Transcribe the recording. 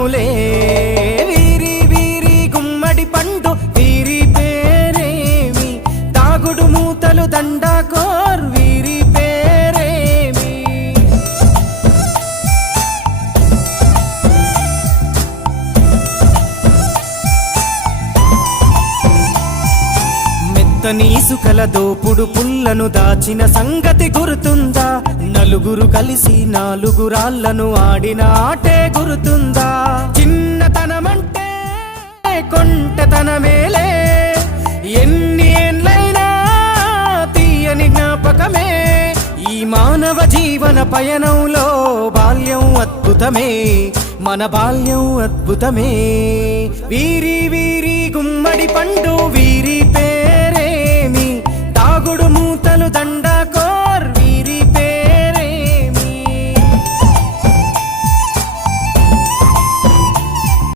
వీరి వీరి గుమ్మడి పండు వీరి పేరేమి దాగుడు మూతలు దండాకోర్ వీరి పేరేమి మెత్తని ఇసుకల దోపుడు పుల్లను దాచిన సంగతి గుర్తుందా నలుగురు కలిసి నాలుగు రాళ్లను ఆడిన ఆటే గుర్తుందా చిన్నతనమంటే కొంటతనమేలే ఎన్ని ఏండ్లైనా తీయని జ్ఞాపకమే ఈ మానవ జీవన పయనంలో బాల్యం అద్భుతమే మన బాల్యం అద్భుతమే వీరి వీరి గుమ్మడి పండు వీరి